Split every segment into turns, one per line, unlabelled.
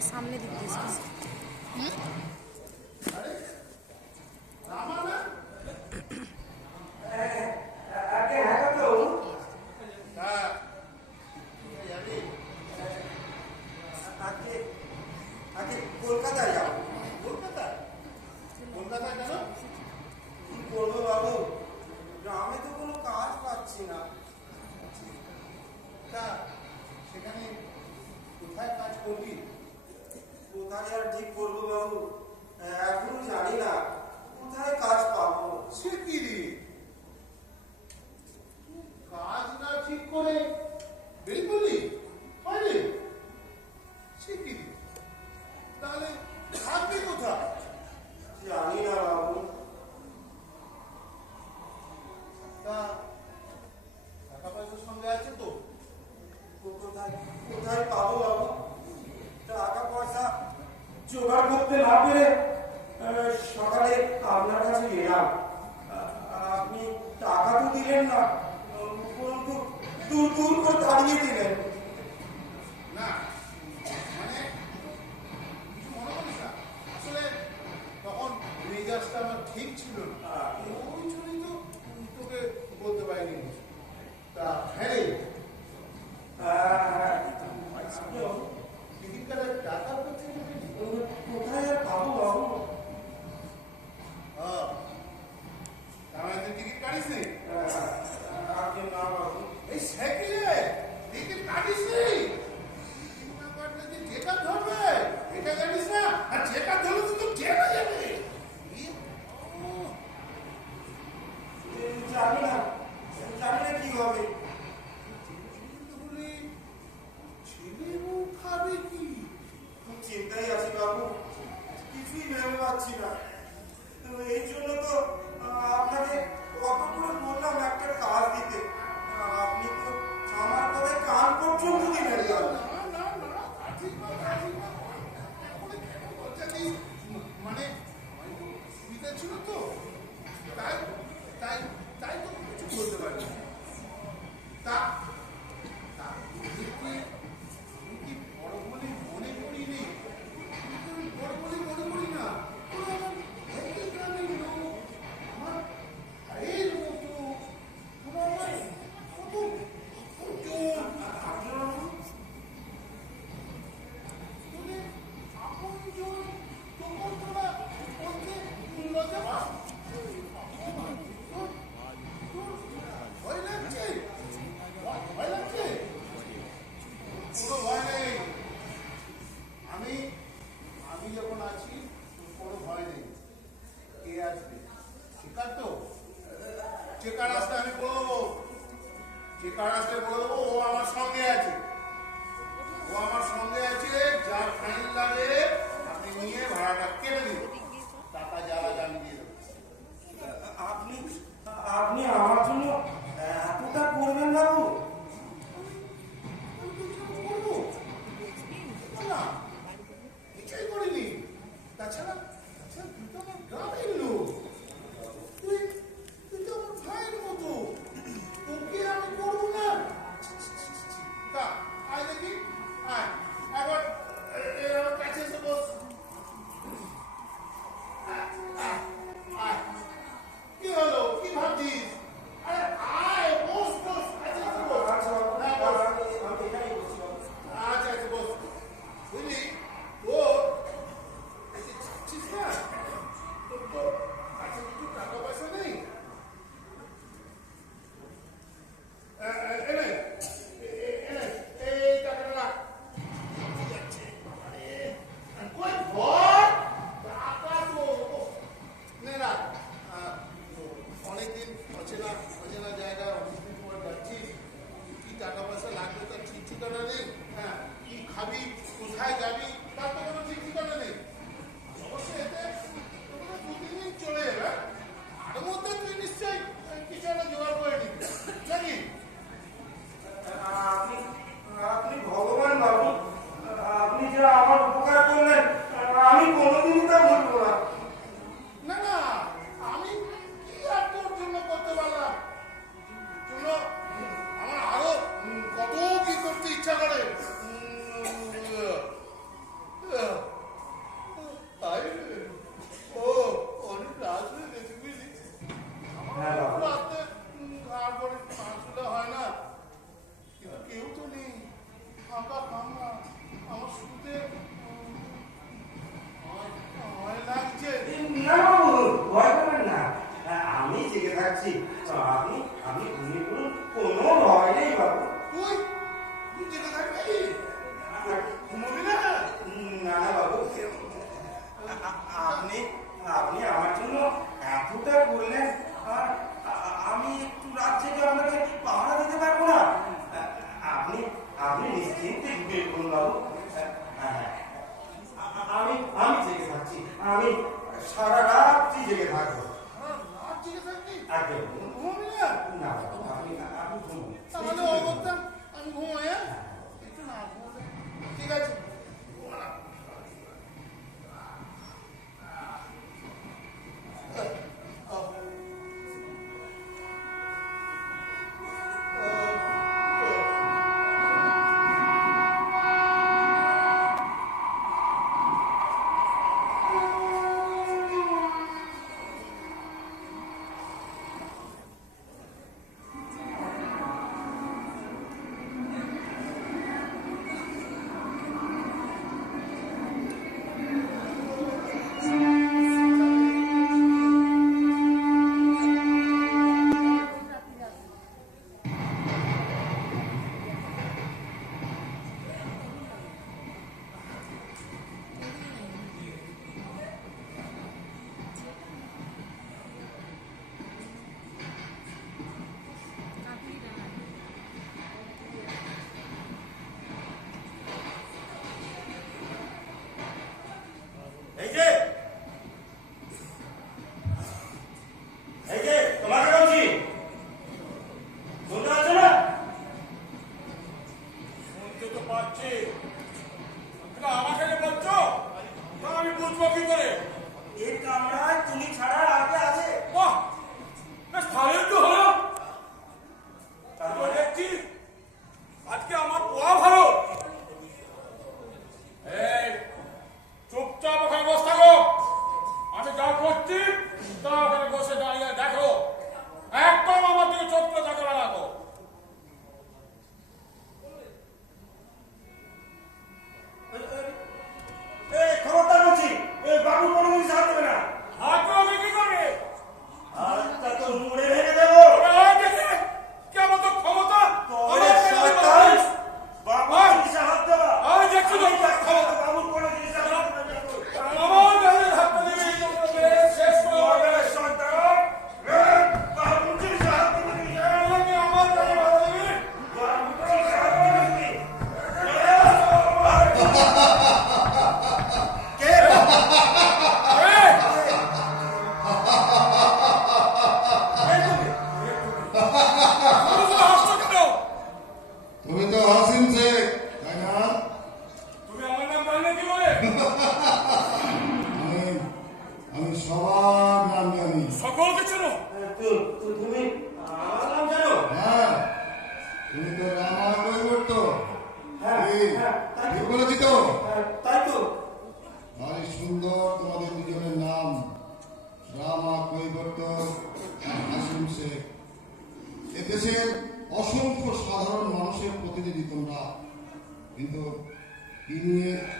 ক্যামেরার সামনে
দিতে হুম? দিলেন না। দাঁড়িয়ে দিলেন।
আমার ঠিক ছিল না। হ্যাঁ। ওই তোকে বলতে পারিনি। তা হ্যাঁ, হ্যাঁ, হ্যাঁ। আচ্ছা। টিকিট কোথায় আর
পাবো
काटी से आपके नाम
आओ नहीं
साइकिल है लेकिन काटी से Yeah.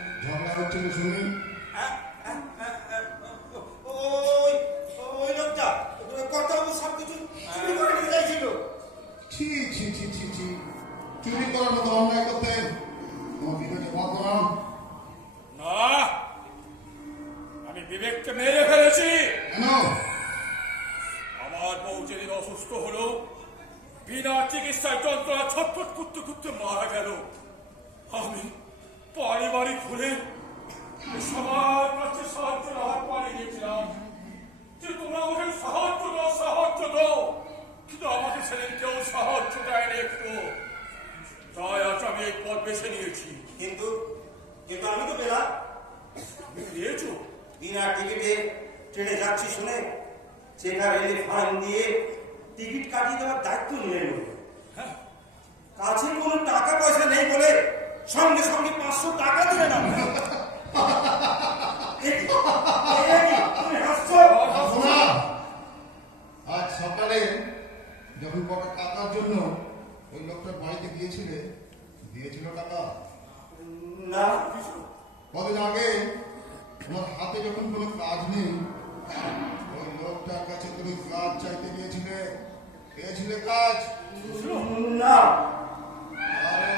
সেখানে ফাইন দিয়ে টিকিট কাটিয়ে দেওয়ার দায়িত্ব নিয়ে
হ্যাঁ?
নেব কাছে কোনো টাকা পয়সা নেই বলে সঙ্গে সঙ্গে পাঁচশো টাকা দিলে
না আজ জন্য ওই বাড়িতে গিয়েছিলে দিয়েছিল
না
আগে? তোমার হাতে যখন কোনো কাজ নেই লোকটার কাছে তুমি কাজ চাইতে গিয়েছিলে। পেয়েছিলে কাজ? আরও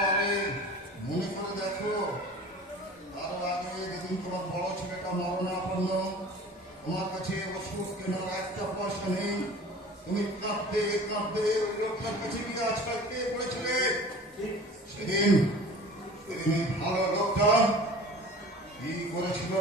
মনে করে দেখো আরও আগে যেদিন তোমার বড় ছেলেটা তোমার কাছে ওষুধ কেনার একটা পয়সা নেই। তুমি কাঁপতে কাঁপতে ওই লোকটার কাছে গিয়ে আজকাল কে করেছিলে? সেদিন সেদিন ভালো লোকটা কি করেছিল